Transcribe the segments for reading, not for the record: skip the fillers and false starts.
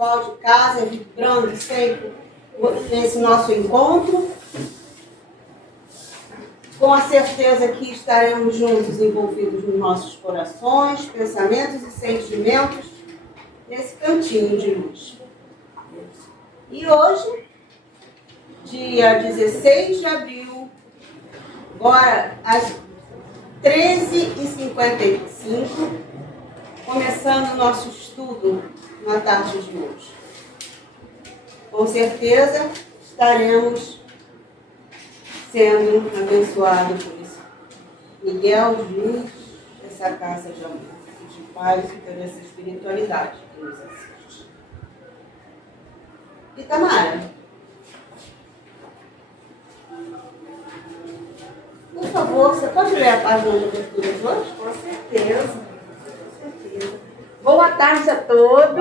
pessoal de casa, vibrando sempre nesse nosso encontro. Com a certeza que estaremos juntos, envolvidos nos nossos corações, pensamentos e sentimentos, nesse cantinho de luz. E hoje, dia 16 de abril, agora às 13h55, começando o nosso estudo na tarde de hoje. Com certeza estaremos sendo abençoados por esse Miguel Luz, essa casa de amor, de paz e toda essa espiritualidade que nos assiste. E Tamara, por favor, você pode ler a página de abertura de hoje? Com certeza. Boa tarde a todos.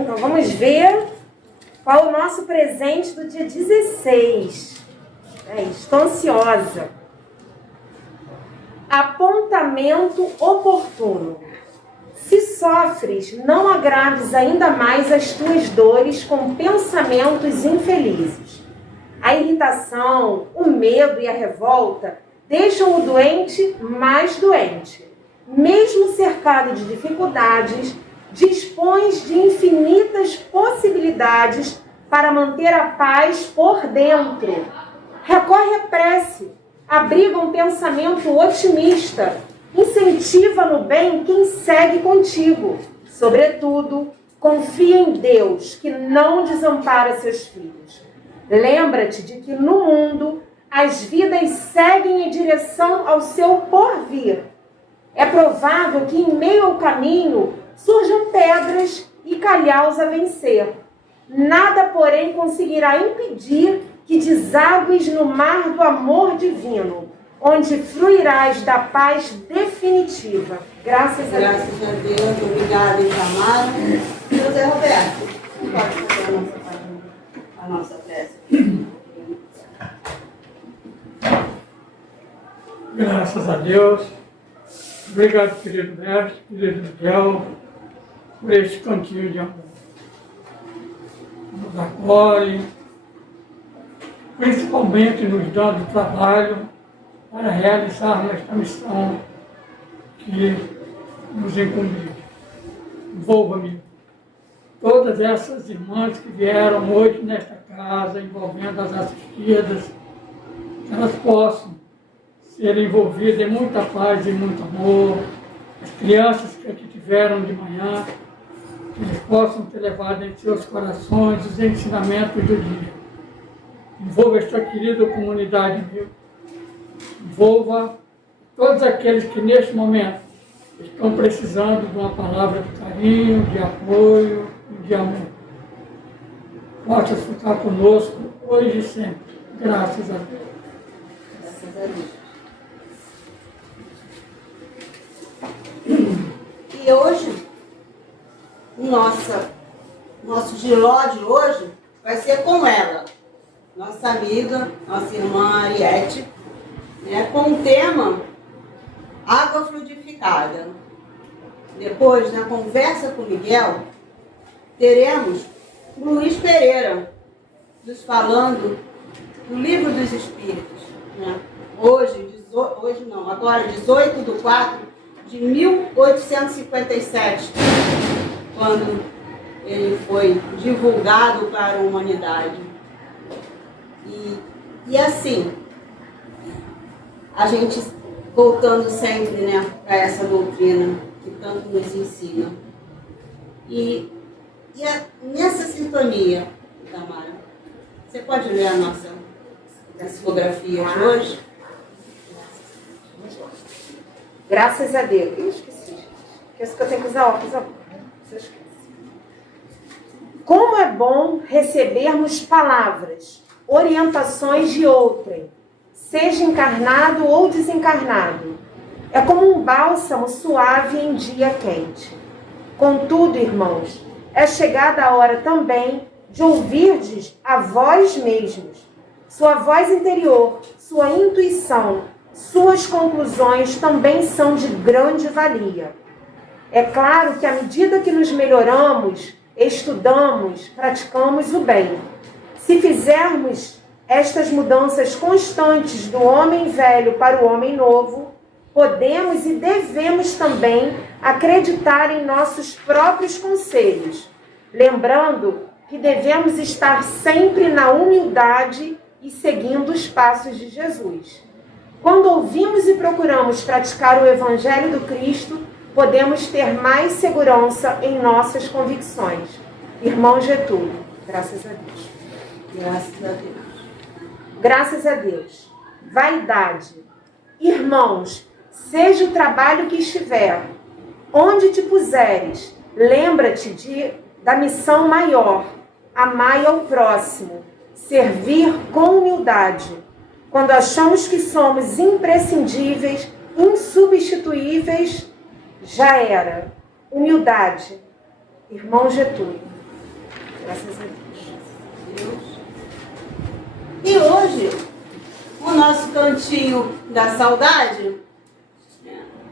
Então vamos ver qual é o nosso presente do dia 16. Estou ansiosa. Apontamento oportuno. Se sofres, não agraves ainda mais as tuas dores com pensamentos infelizes. A irritação, o medo e a revolta deixam o doente mais doente. Mesmo cercado de dificuldades, dispões de infinitas possibilidades para manter a paz por dentro. Recorre à prece, abriga um pensamento otimista, incentiva no bem quem segue contigo. Sobretudo, confia em Deus, que não desampara seus filhos. Lembra-te de que no mundo as vidas seguem em direção ao seu porvir. É provável que em meio ao caminho surjam pedras e calhaus a vencer. Nada, porém, conseguirá impedir que deságues no mar do amor divino, onde fluirás da paz definitiva. Graças a Deus. Graças a Deus. Obrigada, Itamara. José Roberto, pode fazer a nossa prece. Graças a Deus. Obrigado, querido mestre, querido Miguel, por este cantinho de amor. Nos acolhe, principalmente nos dando trabalho para realizarmos esta missão que nos incumbe. Envolva-me. Todas essas irmãs que vieram hoje nesta casa, envolvendo as assistidas, que elas possam ser envolvidas em muita paz e muito amor. As crianças que aqui tiveram de manhã, que eles possam ter levado em seus corações os ensinamentos do dia. Envolva esta querida comunidade, meu. Envolva todos aqueles que neste momento estão precisando de uma palavra de carinho, de apoio e de amor. Possa ficar conosco hoje e sempre. Graças a Deus. Graças a Deus. E hoje, nosso giló de hoje vai ser com ela, nossa amiga, nossa irmã Ariete, né, com o tema Água Fluidificada. Depois, na conversa com Miguel, teremos Luiz Pereira nos falando do Livro dos Espíritos. Né? Agora 18/4/1857, quando ele foi divulgado para a humanidade. E assim, a gente voltando sempre, né, para essa doutrina que tanto nos ensina. Nessa sintonia, Tamara, você pode ler a nossa psicografia de hoje? Graças a Deus. Eu esqueci, gente. Esqueci que eu tenho que usar óculos agora. Você esquece. Como é bom recebermos palavras, orientações de outrem, seja encarnado ou desencarnado. É como um bálsamo suave em dia quente. Contudo, irmãos, é chegada a hora também de ouvirdes a vós mesmos, sua voz interior, sua intuição, suas conclusões também são de grande valia. É claro que à medida que nos melhoramos, estudamos, praticamos o bem. Se fizermos estas mudanças constantes do homem velho para o homem novo, podemos e devemos também acreditar em nossos próprios conselhos, lembrando que devemos estar sempre na humildade e seguindo os passos de Jesus. Quando ouvimos e procuramos praticar o Evangelho do Cristo, podemos ter mais segurança em nossas convicções. Irmão Getúlio, graças a Deus. Graças a Deus. Graças a Deus. Vaidade. Irmãos, seja o trabalho que estiver, onde te puseres, lembra-te da missão maior, amai ao próximo, servir com humildade. Quando achamos que somos imprescindíveis, insubstituíveis, já era. Humildade. Irmão Getúlio. Graças a Deus. E hoje, o nosso cantinho da saudade,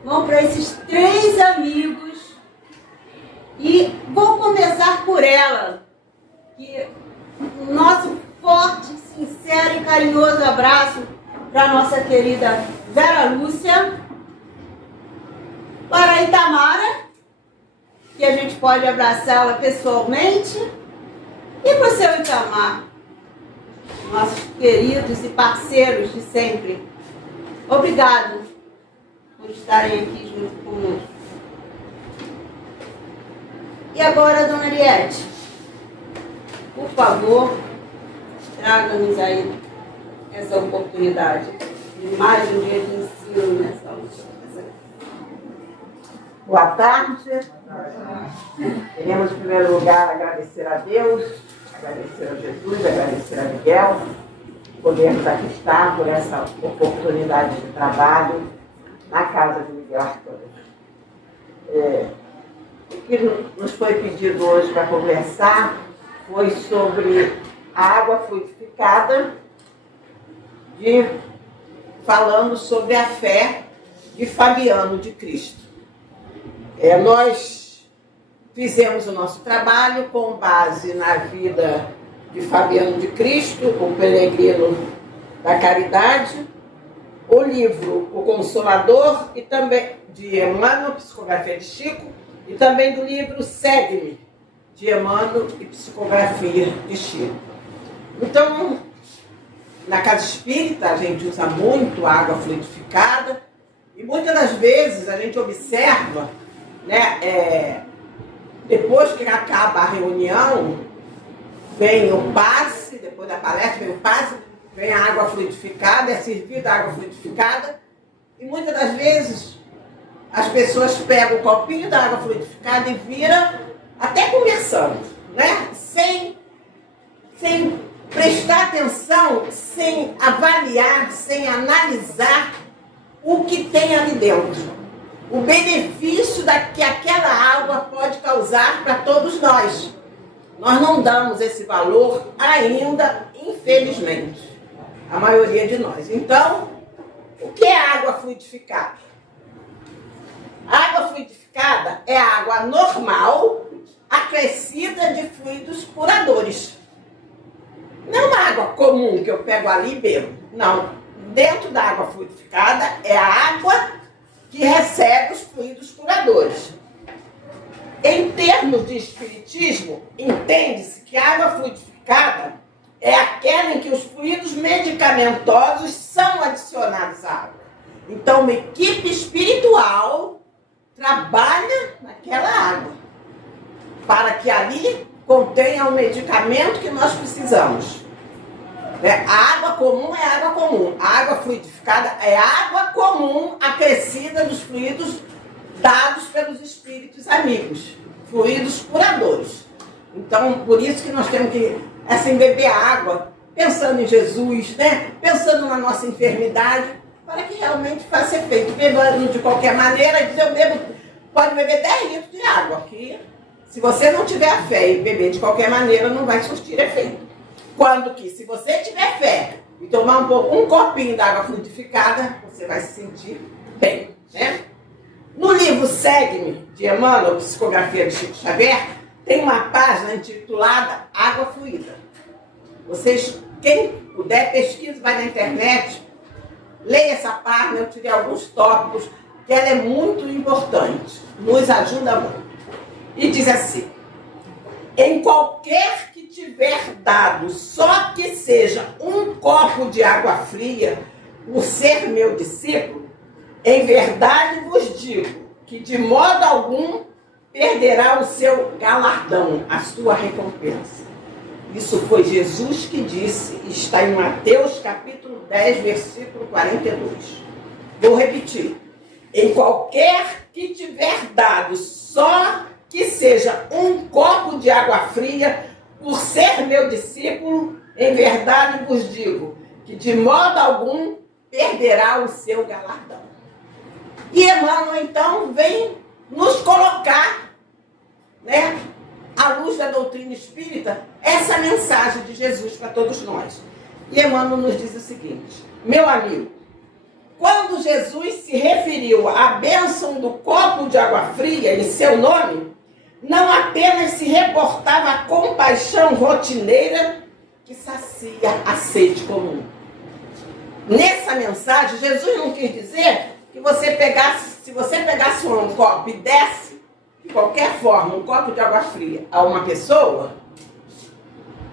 vamos para esses 3 amigos e vou começar por ela, que o nosso forte, sincero e carinhoso abraço para a nossa querida Vera Lúcia, para a Itamara, que a gente pode abraçá-la pessoalmente, e para o seu Itamar, nossos queridos e parceiros de sempre. Obrigado por estarem aqui junto conosco. E agora, dona Ariete, por favor, traga-nos aí essa oportunidade de mais um dia de ensino nessa luta. Boa tarde. Queremos, em primeiro lugar, agradecer a Deus, agradecer a Jesus, agradecer a Miguel, podermos aqui estar por essa oportunidade de trabalho na casa de Miguel Arcanjo. O que nos foi pedido hoje para conversar foi sobre a água fluidificada, falando sobre a fé de Fabiano de Cristo. Nós fizemos o nosso trabalho com base na vida de Fabiano de Cristo, o peregrino da caridade, o livro O Consolador, e também de Emmanuel, psicografia de Chico, e também do livro Segue-me, de Emmanuel e psicografia de Chico. Então, na casa espírita, a gente usa muito água fluidificada, e muitas das vezes a gente observa, né, depois que acaba a reunião, vem o passe, depois da palestra vem o passe, vem a água fluidificada, é servida a água fluidificada, e muitas das vezes as pessoas pegam o copinho da água fluidificada e viram até conversando, né? Sem prestar atenção, sem avaliar, sem analisar o que tem ali dentro. O benefício que aquela água pode causar para todos nós. Nós não damos esse valor ainda, infelizmente, a maioria de nós. Então, o que é água fluidificada? A água fluidificada é água normal, acrescida de fluidos curadores. Não é uma água comum que eu pego ali e bebo. Não. Dentro da água fluidificada é a água que recebe os fluidos curadores. Em termos de espiritismo, entende-se que a água fluidificada é aquela em que os fluidos medicamentosos são adicionados à água. Então, uma equipe espiritual trabalha naquela água para que ali contenha o medicamento que nós precisamos. A água comum é água comum. A água fluidificada é água comum acrescida dos fluidos dados pelos espíritos amigos, fluidos curadores. Então, por isso que nós temos que beber água, pensando em Jesus, né? Pensando na nossa enfermidade, para que realmente faça efeito. Bebendo de qualquer maneira, pode beber 10 litros de água, que se você não tiver fé e beber de qualquer maneira, não vai surtir efeito. Quando que, se você tiver fé e tomar um copinho d'água fluidificada, você vai se sentir bem, né? No livro Segue-me, de Emmanuel, Psicografia de Chico Xavier, tem uma página intitulada Água Fluida. Vocês, quem puder, pesquisa, vai na internet, leia essa página, eu tirei alguns tópicos, que ela é muito importante, nos ajuda muito. E diz assim: em qualquer que tiver dado, só que seja um copo de água fria, por ser meu discípulo, em verdade vos digo que de modo algum perderá o seu galardão, a sua recompensa. Isso foi Jesus que disse, está em Mateus capítulo 10, versículo 42. Vou repetir. Em qualquer que tiver dado, só que seja um copo de água fria, por ser meu discípulo, em verdade vos digo que de modo algum perderá o seu galardão. E Emmanuel, então, vem nos colocar, né, à luz da doutrina espírita, essa mensagem de Jesus para todos nós. E Emmanuel nos diz o seguinte: meu amigo, quando Jesus se referiu à bênção do copo de água fria em seu nome, não apenas se reportava a compaixão rotineira que sacia a sede comum. Nessa mensagem, Jesus não quis dizer que se você pegasse um copo e desse, de qualquer forma, um copo de água fria a uma pessoa,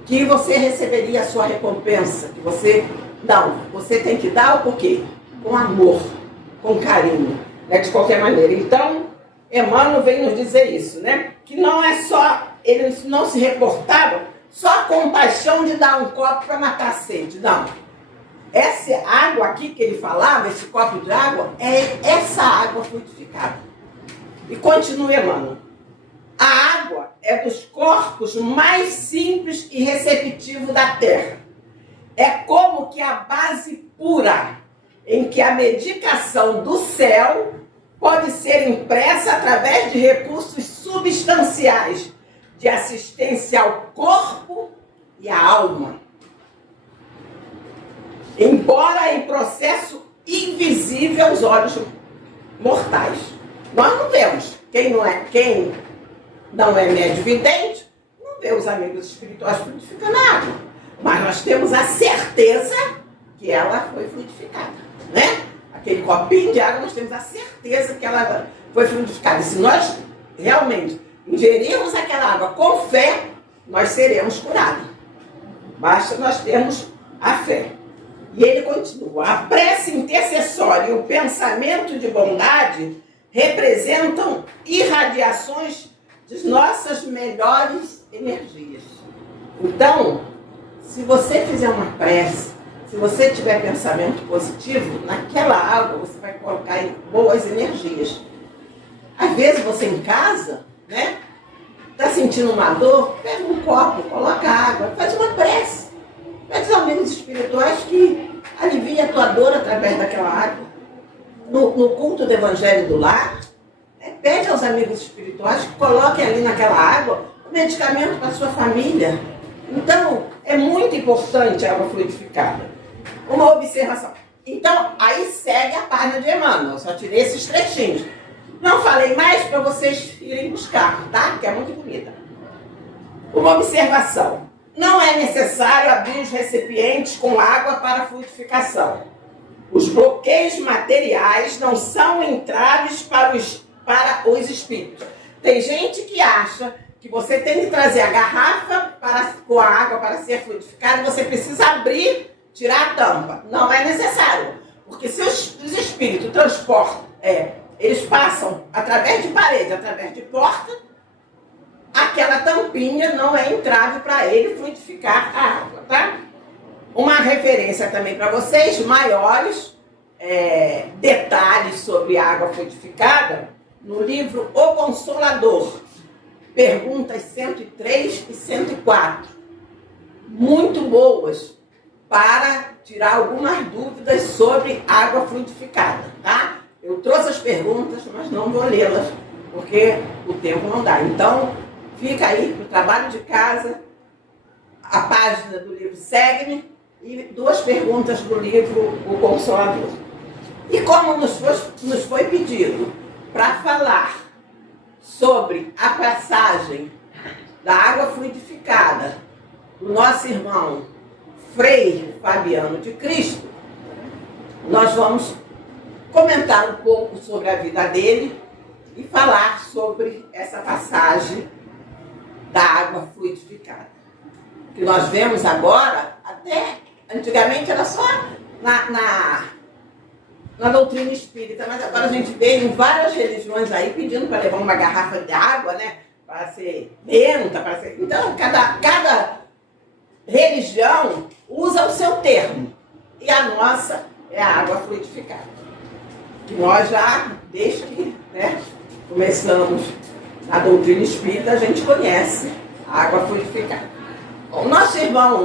que você receberia a sua recompensa, que você... Não, você tem que dar o quê? Com amor, com carinho, né? De qualquer maneira. Então, Emmanuel vem nos dizer isso, né? Que não é só, ele não se reportava só a compaixão de dar um copo para matar a sede, não. Essa água aqui que ele falava, esse copo de água, é essa água fluidificada. E continua Emmanuel. A água é dos corpos mais simples e receptivos da Terra. É como que a base pura em que a medicação do céu pode ser impressa através de recursos substanciais de assistência ao corpo e à alma. Embora em processo invisível aos olhos mortais. Nós não vemos. Quem não é médio vidente, não vê os amigos espirituais fluidificando a água. Mas nós temos a certeza que ela foi fluidificada, né? Aquele copinho de água, nós temos a certeza que ela foi fluidificada. E se nós realmente ingerirmos aquela água com fé, nós seremos curados. Basta nós termos a fé. E ele continua: a prece intercessória e o pensamento de bondade representam irradiações de nossas melhores energias. Então, se você fizer uma prece, se você tiver pensamento positivo, naquela água você vai colocar em boas energias. Às vezes você em casa, né, está sentindo uma dor, pega um copo, coloca água, faz uma prece. Pede aos amigos espirituais que aliviem a tua dor através daquela água. No culto do Evangelho do Lar, pede aos amigos espirituais que coloquem ali naquela água um medicamento para a sua família. Então, é muito importante a água fluidificada. Uma observação. Então, aí segue a página de Emmanuel. Só tirei esses trechinhos. Não falei mais para vocês irem buscar, tá? Que é muito bonita. Uma observação. Não é necessário abrir os recipientes com água para fluidificação. Os bloqueios materiais não são entraves para os espíritos. Tem gente que acha que você tem que trazer a garrafa com a água para ser fluidificada, você precisa abrir, tirar a tampa. Não é necessário, porque se os espíritos transportam, eles passam através de parede, através de porta, aquela tampinha não é entrave para ele fluidificar a água, tá? Uma referência também para vocês, maiores detalhes sobre a água fluidificada, no livro O Consolador, perguntas 103 e 104. Muito boas para tirar algumas dúvidas sobre água fluidificada, tá? Eu trouxe as perguntas, mas não vou lê-las, porque o tempo não dá. Então, fica aí para o trabalho de casa, a página do livro Segue-me e 2 perguntas do livro O Consolador. E como nos foi pedido, para falar sobre a passagem da água fluidificada do nosso irmão Frei Fabiano de Cristo, nós vamos comentar um pouco sobre a vida dele e falar sobre essa passagem da água fluidificada. Que nós vemos agora, até antigamente era só na doutrina espírita, mas agora a gente vê em várias religiões aí pedindo para levar uma garrafa de água, né? Para ser benta, para ser... Então, cada religião usa o seu termo. E a nossa é a água fluidificada. Que nós já, desde que começamos na doutrina espírita, a gente conhece a água fluidificada. O nosso irmão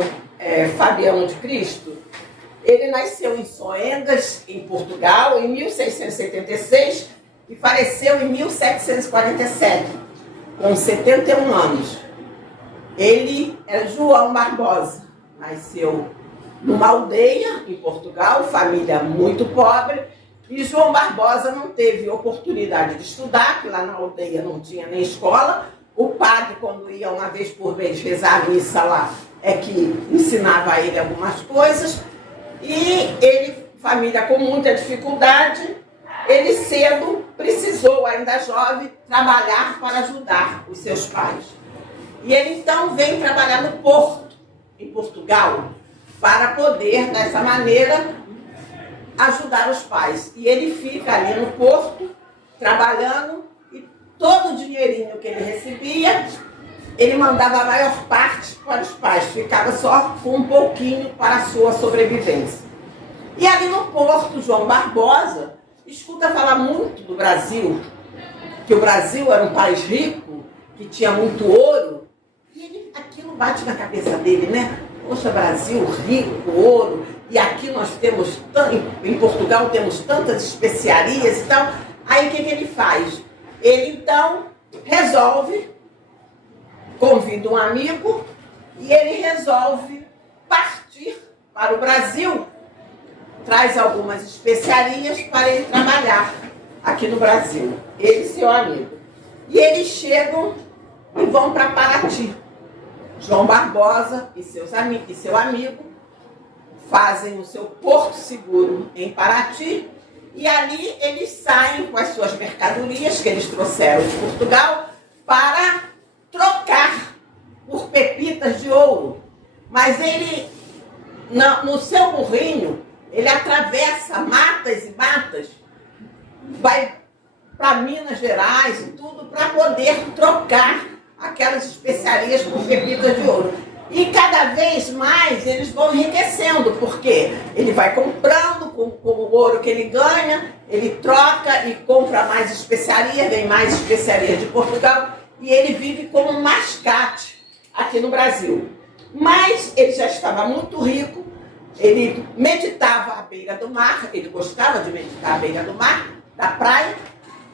Fabiano de Cristo, ele nasceu em Soengas, em Portugal, em 1676 e faleceu em 1747, com 71 anos. Ele é João Barbosa, nasceu numa aldeia em Portugal, família muito pobre, e João Barbosa não teve oportunidade de estudar, porque lá na aldeia não tinha nem escola. O padre, quando ia uma vez por mês rezar a missa lá, é que ensinava a ele algumas coisas. E ele, família com muita dificuldade, ele cedo precisou, ainda jovem, trabalhar para ajudar os seus pais. E ele então vem trabalhar no Porto, em Portugal, para poder, dessa maneira, ajudar os pais. E ele fica ali no Porto, trabalhando, e todo o dinheirinho que ele recebia, ele mandava a maior parte para os pais, ficava só com um pouquinho para a sua sobrevivência. E ali no Porto, João Barbosa escuta falar muito do Brasil, que o Brasil era um país rico, que tinha muito ouro, e aquilo bate na cabeça dele, né? Poxa, Brasil, rico, ouro, e aqui nós temos, em Portugal temos tantas especiarias e tal. Aí o que ele faz? Ele então resolve, convida um amigo, e ele resolve partir para o Brasil, traz algumas especiarias para ele trabalhar aqui no Brasil, ele e seu amigo. E eles chegam e vão para Paraty. João Barbosa e seu amigo fazem o seu porto seguro em Paraty, e ali eles saem com as suas mercadorias que eles trouxeram de Portugal para trocar por pepitas de ouro. Mas ele, no seu burrinho, ele atravessa matas e matas, vai para Minas Gerais e tudo, para poder trocar aquelas especiarias por pepitas de ouro. E cada vez mais eles vão enriquecendo, porque ele vai comprando com o ouro que ele ganha, ele troca e compra mais especiaria, vem mais especiaria de Portugal, e ele vive como um mascate aqui no Brasil. Mas ele já estava muito rico, ele meditava à beira do mar, ele gostava de meditar à beira do mar, da praia,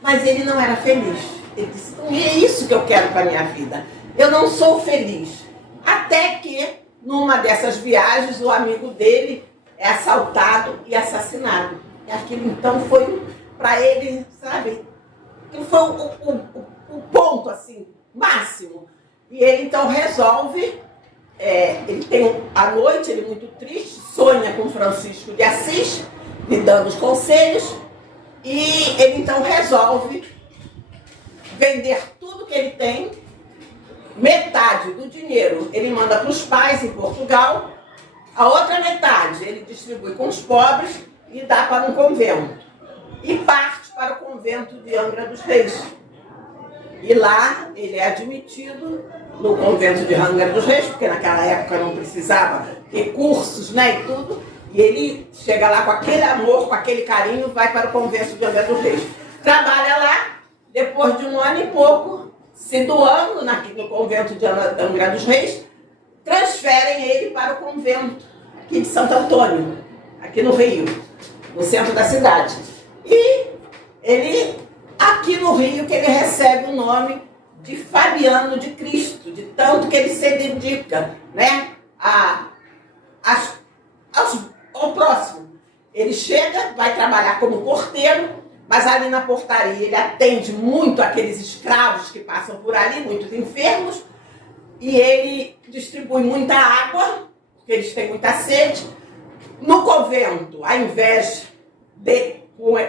mas ele não era feliz. Ele disse, não é isso que eu quero para a minha vida, eu não sou feliz. Até que, numa dessas viagens, o amigo dele é assaltado e assassinado. E aquilo, então, foi para ele, sabe, aquilo foi o ponto, assim, máximo. E ele, então, resolve, ele tem, à noite, ele muito triste, sonha com Francisco de Assis, lhe dando os conselhos, e ele, então, resolve vender tudo que ele tem. Metade do dinheiro ele manda para os pais em Portugal, a outra metade ele distribui com os pobres e dá para um convento. E parte para o convento de Angra dos Reis. E lá ele é admitido no convento de Angra dos Reis, porque naquela época não precisava recursos, né, e tudo. E ele chega lá com aquele amor, com aquele carinho, vai para o convento de Angra dos Reis. Trabalha lá, depois de um ano e pouco, se doando no convento de Angra dos Reis, transferem ele para o convento aqui de Santo Antônio, aqui no Rio, no centro da cidade. E ele, aqui no Rio, que ele recebe o nome de Fabiano de Cristo, de tanto que ele se dedica, né, ao próximo. Ele chega, vai trabalhar como porteiro, mas ali na portaria ele atende muito aqueles escravos que passam por ali, muitos enfermos, e ele distribui muita água, porque eles têm muita sede. No convento, a inveja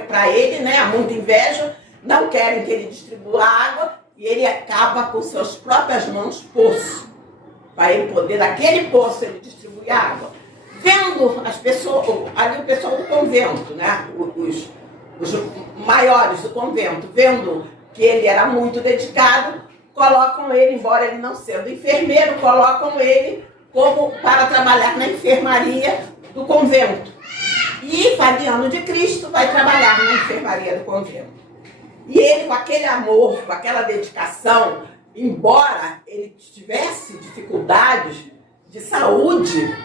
para ele, né, há muita inveja, não querem que ele distribua água, e ele acaba com suas próprias mãos poço, para ele poder, daquele poço, ele distribuir água. Vendo as pessoas, ali o pessoal do convento, né, os maiores do convento, vendo que ele era muito dedicado, colocam ele, embora ele não sendo enfermeiro, colocam ele como para trabalhar na enfermaria do convento. E Fabiano de Cristo vai trabalhar na enfermaria do convento. E ele, com aquele amor, com aquela dedicação, embora ele tivesse dificuldades de saúde,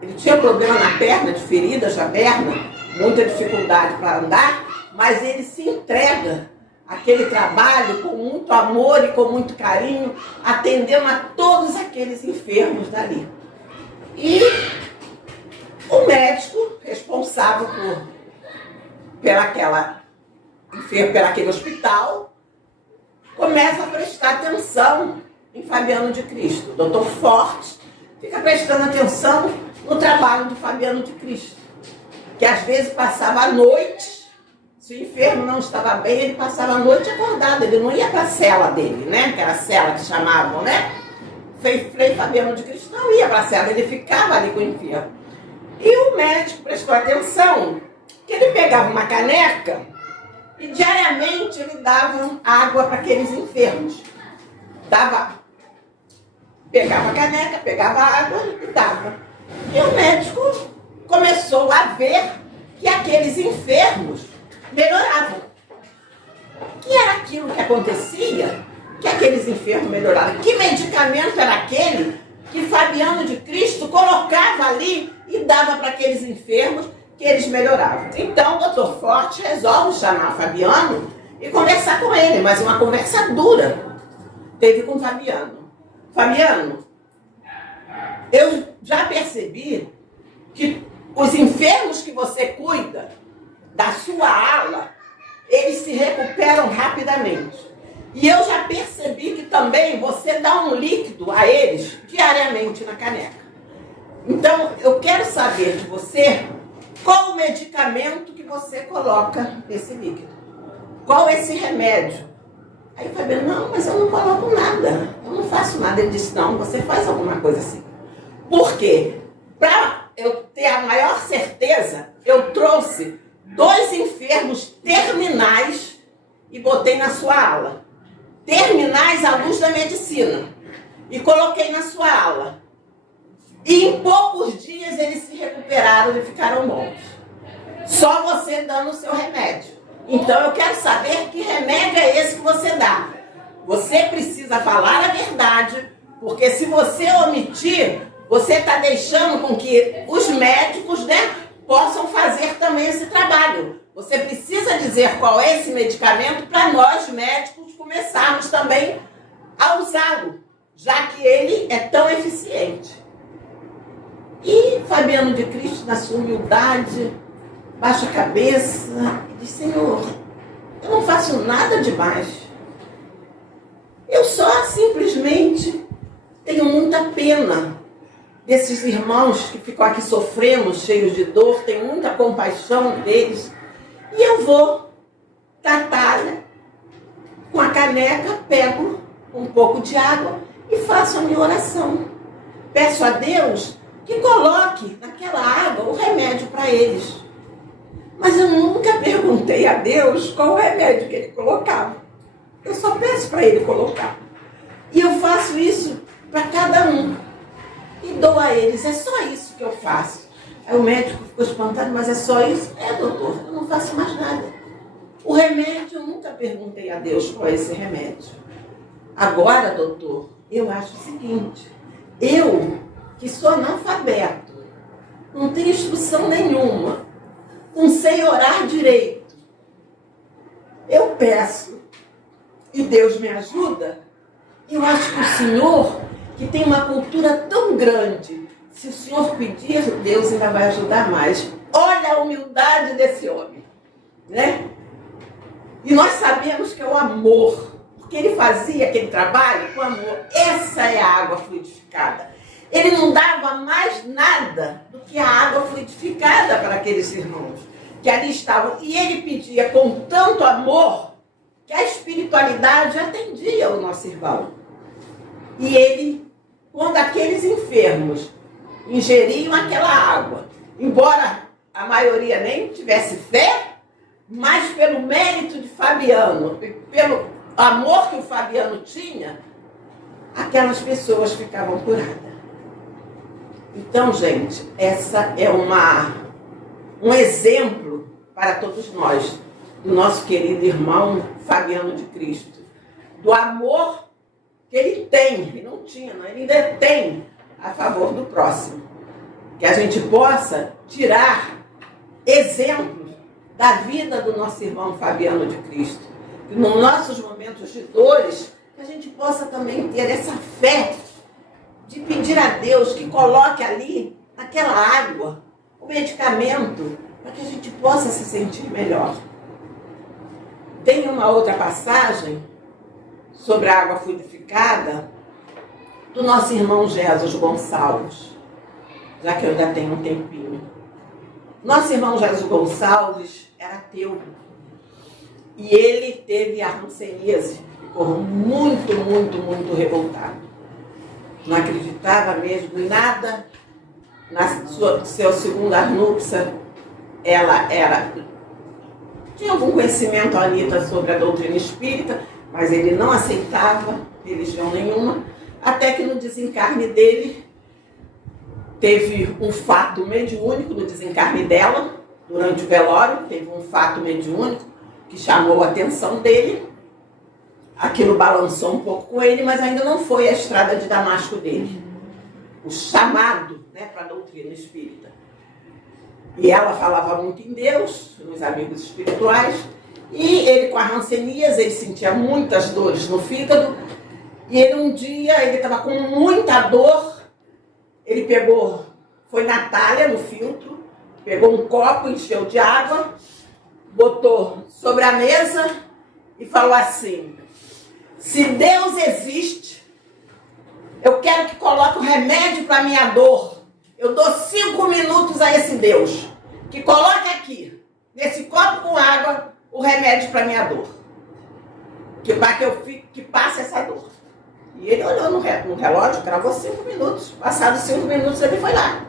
ele tinha problema na perna, de feridas na perna, muita dificuldade para andar, mas ele se entrega àquele trabalho com muito amor e com muito carinho, atendendo a todos aqueles enfermos dali. E o médico responsável pelaquele hospital começa a prestar atenção em Fabiano de Cristo. O doutor Forte fica prestando atenção no trabalho do Fabiano de Cristo, que às vezes passava a noite, se o enfermo não estava bem, ele passava a noite acordado, ele não ia para a cela dele, né? Que era a cela que chamavam, né? Frei Fabiano de Cristo não ia para a cela, ele ficava ali com o enfermo. E o médico prestou atenção que ele pegava uma caneca e diariamente ele dava água para aqueles enfermos. Pegava a caneca, pegava água e dava. E o médico começou a ver que aqueles enfermos melhoravam. O que era aquilo que acontecia que aqueles enfermos melhoravam? Que medicamento era aquele que Fabiano de Cristo colocava ali e dava para aqueles enfermos que eles melhoravam? Então o doutor Forte resolve chamar Fabiano e conversar com ele, mas uma conversa dura teve com Fabiano. Fabiano, eu já percebi que os enfermos que você cuida da sua ala, eles se recuperam rapidamente. E eu já percebi que também você dá um líquido a eles diariamente na caneca. Então, eu quero saber de você qual o medicamento que você coloca nesse líquido. Qual esse remédio? Aí o Fabiano, não, mas eu não coloco nada. Eu não faço nada. Ele disse, não, você faz alguma coisa assim. Por quê? Para eu ter a maior certeza, eu trouxe 2 enfermos terminais e botei na sua ala. Terminais à luz da medicina. E coloquei na sua ala. E em poucos dias eles se recuperaram e ficaram bons. Só você dando o seu remédio. Então eu quero saber que remédio é esse que você dá. Você precisa falar a verdade, porque se você omitir, você está deixando com que os médicos, né, possam fazer também esse trabalho. Você precisa dizer qual é esse medicamento para nós médicos começarmos também a usá-lo, já que ele é tão eficiente. E Fabiano de Cristo, na sua humildade, baixa a cabeça e diz, Senhor, eu não faço nada demais. Eu só simplesmente tenho muita pena desses irmãos que ficam aqui sofrendo, cheios de dor, tenho muita compaixão deles. E eu vou tratar com a caneca, pego um pouco de água e faço a minha oração. Peço a Deus que coloque naquela água o remédio para eles. Mas eu nunca perguntei a Deus qual o remédio que ele colocava. Eu só peço para ele colocar. E eu faço isso para cada um. E dou a eles. É só isso que eu faço. Aí o médico ficou espantado, mas é só isso? É, doutor, eu não faço mais nada. O remédio, eu nunca perguntei a Deus qual é esse remédio. Agora, doutor, eu acho o seguinte. Eu, que sou analfabeto, não tenho instrução nenhuma, não sei orar direito. Eu peço e Deus me ajuda. Eu acho que o Senhor, que tem uma cultura tão grande, se o Senhor pedir, Deus ainda vai ajudar mais. Olha a humildade desse homem, né? E nós sabemos que é o amor, porque ele fazia aquele trabalho com amor. Essa é a água fluidificada. Ele não dava mais nada do que a água fluidificada para aqueles irmãos que ali estavam. E ele pedia com tanto amor que a espiritualidade atendia o nosso irmão. E ele, quando aqueles enfermos ingeriam aquela água, embora a maioria nem tivesse fé, mas pelo mérito de Fabiano, pelo amor que o Fabiano tinha, aquelas pessoas ficavam curadas. Então, gente, essa é um exemplo para todos nós, do nosso querido irmão Fabiano de Cristo, do amor que ele tem, ele não tinha, não, ele ainda tem a favor do próximo. Que a gente possa tirar exemplos da vida do nosso irmão Fabiano de Cristo. E nos nossos momentos de dores, que a gente possa também ter essa fé de pedir a Deus que coloque ali, naquela água, o medicamento, para que a gente possa se sentir melhor. Tem uma outra passagem sobre a água fluidificada do nosso irmão Jesus Gonçalves, já que eu ainda tenho um tempinho. Nosso irmão Jesus Gonçalves era ateu. E ele teve a hanseníase, ficou muito, muito, muito revoltado. Não acreditava mesmo em nada. Na sua segunda núpcia, ela tinha algum conhecimento, a Anitta, sobre a doutrina espírita, mas ele não aceitava religião nenhuma, até que no desencarne dele, teve um fato mediúnico no desencarne dela, durante o velório, teve um fato mediúnico que chamou a atenção dele. Aquilo balançou um pouco com ele, mas ainda não foi a estrada de Damasco dele. O chamado, né, para a doutrina espírita. E ela falava muito em Deus, nos amigos espirituais, e ele com a hanseníase, ele sentia muitas dores no fígado, e ele um dia, ele estava com muita dor, ele pegou, foi na talha, no filtro, pegou um copo, encheu de água, botou sobre a mesa e falou assim: se Deus existe, eu quero que coloque o remédio para a minha dor. Eu dou 5 minutos a esse Deus, que coloque aqui, nesse copo com água, o remédio para a minha dor. Para que eu fique, que passe essa dor. E ele olhou no relógio, gravou 5 minutos. Passados 5 minutos, ele foi lá.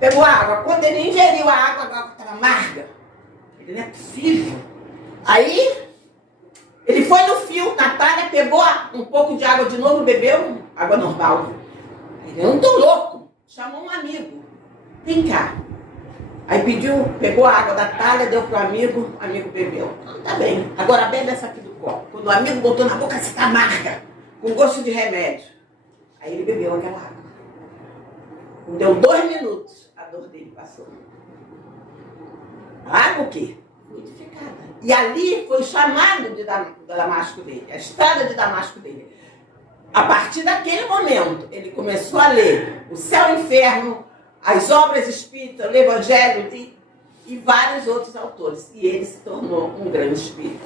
Pegou a água. Quando ele ingeriu a água estava amarga. Ele não é possível. Aí, ele foi no fio, na talha, pegou um pouco de água de novo, bebeu água normal. Ele não tô louco. Chamou um amigo. Vem cá. Aí pegou a água da talha, deu pro amigo, o amigo bebeu. Tá bem. Agora bebe essa aqui do copo. Quando o amigo botou na boca, essa tá amarga, com gosto de remédio. Aí ele bebeu aquela água. Não deu 2 minutos, a dor dele passou. A água o quê? Fluidificada. E ali foi o chamado de Damasco dele, a estrada de Damasco dele. A partir daquele momento, ele começou a ler o Céu e o Inferno, as obras espíritas, o Evangelho e vários outros autores. E ele se tornou um grande espírita.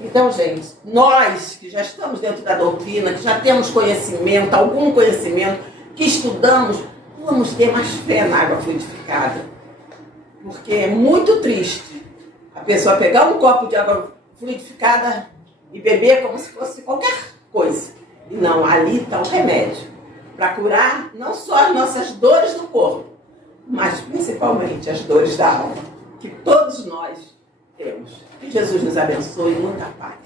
Então, gente, nós que já estamos dentro da doutrina, que já temos conhecimento, algum conhecimento, que estudamos, vamos ter mais fé na água fluidificada. Porque é muito triste a pessoa pegar um copo de água fluidificada e beber como se fosse qualquer coisa. E não, ali está o remédio para curar não só as nossas dores do corpo, mas principalmente as dores da alma, que todos nós temos. Que Jesus nos abençoe e muita paz.